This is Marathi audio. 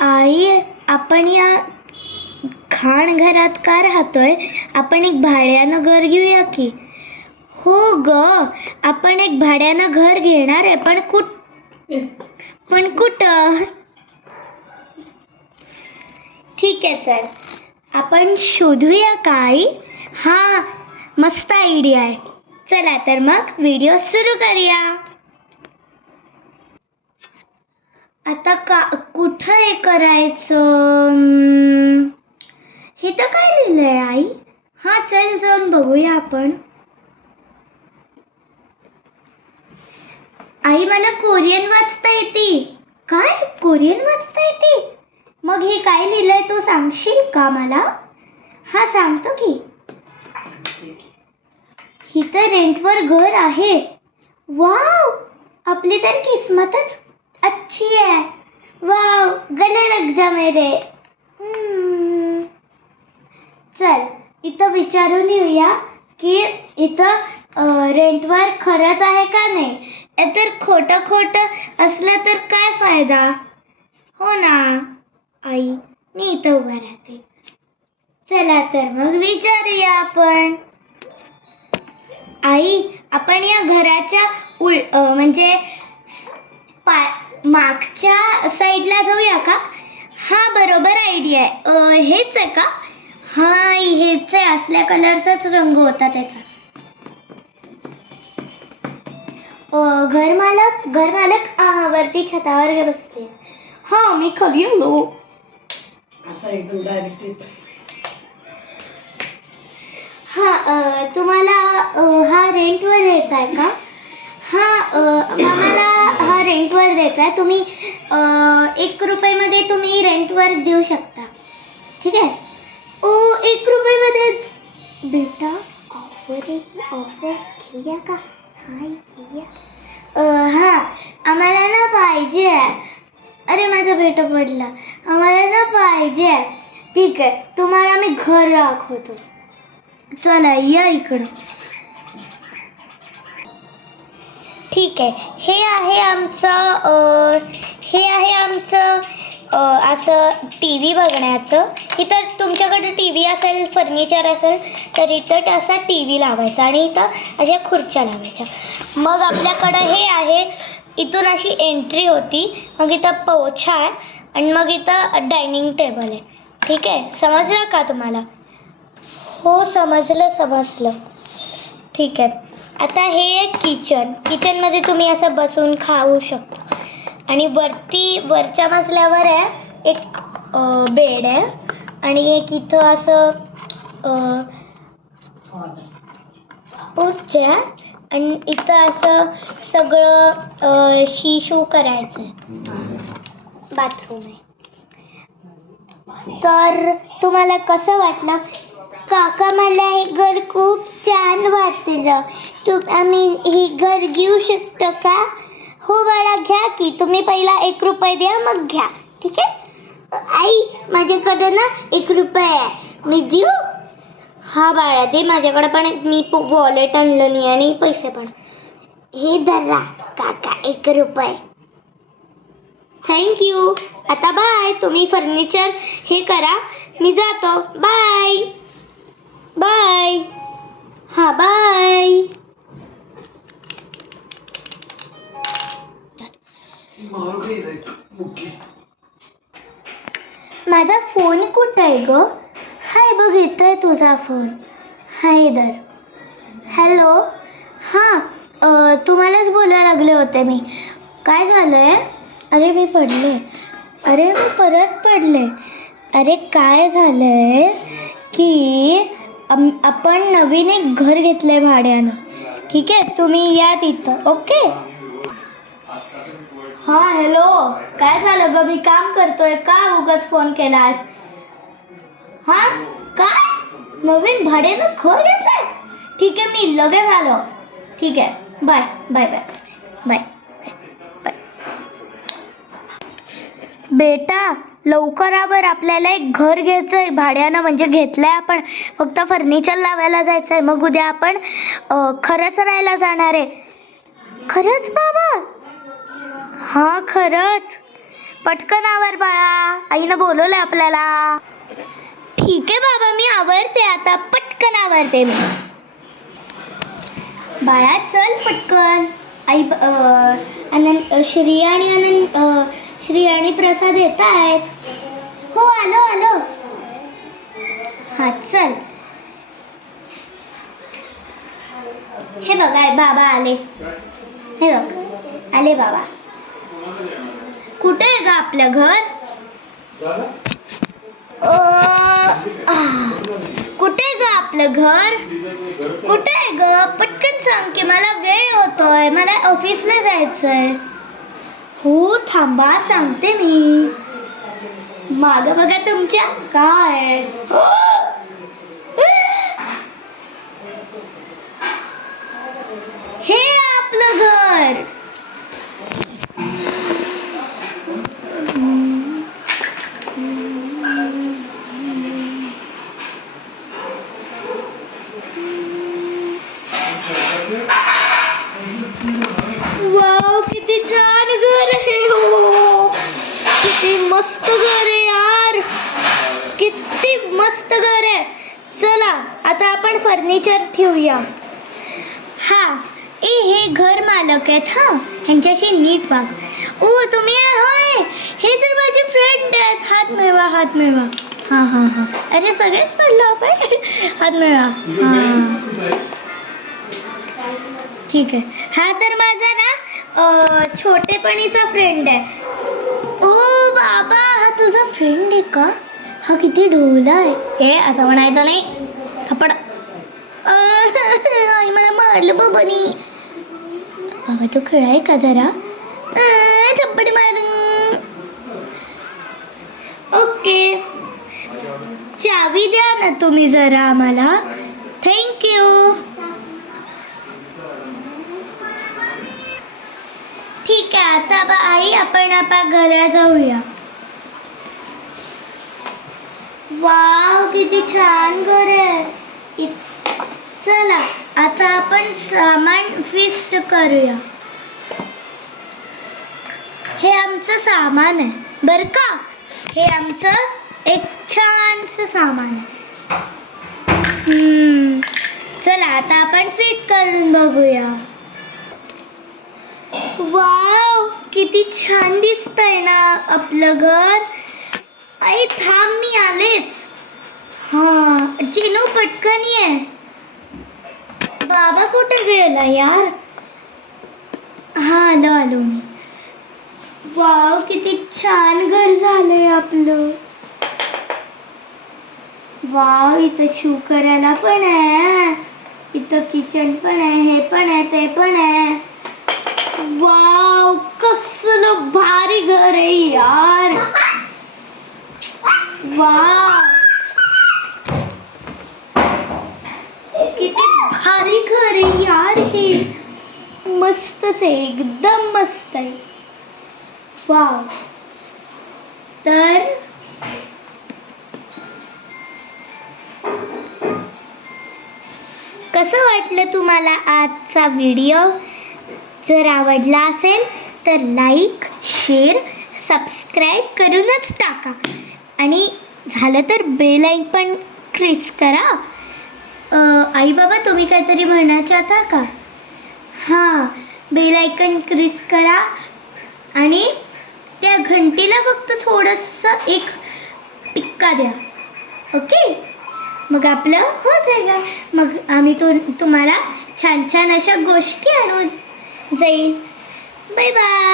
आई, आपण या घाण घरात का राहतोय? आपण एक भाड्यानं घर घेऊया की. हो ग, आपण एक भाड्यानं घर घेणार आहे, पण कुठं? ठीक आहे, चल आपण शोधूया का आई? हा, मस्त आयडिया आहे. चला तर मग व्हिडिओ सुरू करूया. आता कुठं हे करायचं? हे तर काय लिहिलंय आई? हा, चल जाऊन बघूया आपण. आई, मला कोरियन वाचता येते. काय? कोरियन वाचता येते? मग हे काय लिहिलंय तू सांगशील का मला? हा, सांगतो की. ही तर रेंटवर घर आहे. वाव, आपली तर किस्मतच अच्छी है. वाव, गले लग जा मेरे. चल, इथं विचारून येऊया की इथं रेंटवर खरंच आहे का नाही. तर खोटं असलं तर काय फायदा? हो ना आई, मी इथं उभा राहते. चला तर मग विचारूया आपण. आई, आपण या घराच्या म्हणजे मागच्या साईडला जाऊया का? हा, बरोबर आयडिया आहे. हेच आहे का? हा, हेच आहे. असल्या कलरचाच रंग होता त्याचा. घर मालक वरती छतावर बसले. हा, मी खाली आलो. असा एकदम डायरेक्ट. हा, तुम्हाला हा रेंटवर द्यायचा आहे का? हा, आम्हाला हा रेंटवर द्यायचा आहे. तुम्ही 1 रुपयामध्ये तुम्ही रेंटवर देऊ शकता. ठीक आहे? 1 रुपयामध्येच? बेटा, ऑफर घेऊया का? हा, घेऊया. हा, आम्हाला ना पाहिजे आहे. अरे, माझा बेटा पडला. आम्हाला ना पाहिजे आहे. ठीक आहे, तुम्हाला मी घर दाखवतो. चला, या इकडं. ठीक आहे, हे आहे आमचं असं टी व्ही बघण्याचं. इथं तुमच्याकडे टी व्ही असेल, फर्निचर असेल तर इथं असा टी व्ही लावायचा आणि इथं अशा खुर्च्या लावायच्या. मग आपल्याकडं हे आहे, इथून अशी एंट्री होती. मग इथं पोछा आहे आणि मग इथं डायनिंग टेबल आहे. ठीक आहे, समजलं का तुम्हाला? हो, समजलं. ठीक आहे, आता हे एक किचनमध्ये तुम्ही असं बसून खाऊ शकता. आणि वरच्या मजल्यावर आहे एक बेड आहे आणि एक इथं असं आहे आणि इथं असं सगळं शिशू करायचं आहे. बाथरूम आहे. तर तुम्हाला कसं वाटलं? काका, मला हे घर खूप छान वाटलं. आम्ही हे घर घेऊ शकतो का? हो बाळा, घ्या की. तुम्ही पहिला 1 रुपये द्या, मग घ्या. ठीक आहे? आई, माझ्याकडे ना 1 रुपये आहे. मी देऊ? हा बाळा, दे. माझ्याकडे पण मी वॉलेट आणलं नाही आणि पैसे पण. हे धरा काका, 1 रुपये. थँक्यू. आता बाय. तुम्ही फर्निचर हे करा, मी जातो. बाय. हा, बाय. माझा फोन कुठं आहे ग? हाय, बघ, येतोय तुझा फोन. हाय इधर. हॅलो. हां, तुम्हालाच बोलायला लागले होते मी. काय झालंय? अरे, मी पडले. अरे, मी परत पडले. अरे, काय झालंय की आपण नवीन एक घर घेतलंय भाड्यानं. ठीक आहे, तुम्ही या तिथं. ओके? हां, हॅलो. काय झालं ग? मी काम करतोय. का उगाच फोन केलास? हां, काय? नवीन भाड्यानं घर घेतलंय? ठीक आहे, मी लगेच आलो. ठीक आहे, बाय. बेटा, लवकर आवर. आपल्याला एक घर घ्यायचंय भाड्यानं, म्हणजे घेतलंय आपण. फक्त फर्निचर लावायला जायचंय. मग उद्या आपण खरंच राहायला जाणार आहे. खरंच बाबा? हा, खरंच. पटकन आवर बाळा, आईनं बोलवलंय आपल्याला. ठीक आहे बाबा, मी आवरते आता, पटकन आवरते मी. बाळा चल पटकन. आई श्री आणि प्रसाद येत आहेत. हो आलो. हा चल. हे बघा बाबा आले. हे बघ आले बाबा. कुठे आहे ग आपलं घर? कुठे आहे ग आपलं घर? कुठे आहे ग? पटकन सांग की, मला वेळ होतोय, मला ऑफिसला जायचंय. हो थांबा सांगते मी. माग बघा तुमच्या काय. हे आपलं घर. वाव किती छान घर आहे. हो किती मस्त घर आहे यार, किती मस्त घर आहे. चला आता आपण फर्निचर ठेवूया. हा हे घर मालक आहेत. हा ह्यांच्याशी नीट वाग. ओ तुम्ही होय, हे तर माझे फ्रेंड आहेत. हात मिळवा, हात मिळवा. हा अरे सगळेच पडलो आपण. हात मिळवा. हा ठीक आहे. हा तर माझा ना छोटेपणीचा फ्रेंड आहे. ओ बाबा, हा तुझा फ्रेंड आहे का? हा किती ढोला आहे. हे असं म्हणायचं नाही. थप्पड. आई मला मारलं बाबानी. बाबा तू खेळाय का जरा? थप्पड मारून. ओके चावी द्या ना तुम्ही जरा आम्हाला. थँक्यू. ठीक आहे आता आई आपण आता घरी जाऊया. वाव किती छान घर आहे. चला आता आपण सामान शिफ्ट करूया. हे आमचं सामान आहे बर का. हे आमचं एक छानसं सामान आहे. चला आता आपण फिट करून बघूया. वाव किती छान दिसतंय ना आपलं घर. आई थांब मी आलेच. हा चिनू पटकन ये. बाबा कुठे गेला यार? हा आलो मी. वाव किती छान घर झालंय आपलं. वाव इथं शू करायला पण आहे, इथं किचन पण आहे, हे पण आहे, ते पण आहे. वाव कसलं भारी घर आहे यार. वाव किती भारी घर आहे यार. हे मस्तच आहे, एकदम मस्त आहे. वाव तर कसं वाटलं तुम्हाला आजचा व्हिडिओ? जर आवडला असेल तर लाईक, शेअर, सबस्क्राईब करूनच टाका. आणि झालं तर बेल आयकॉन प्रेस करा. आई बाबा तुम्ही काहीतरी म्हणायचं आता का? हां बेल आयकॉन प्रेस करा आणि त्या घंटीला फक्त थोडंसं एक टिक्का द्या. ओके मग आपलं हो जाएगा. मग आम्ही तुम्हाला छान छान अशा गोष्टी आणून जाईल. Bye bye.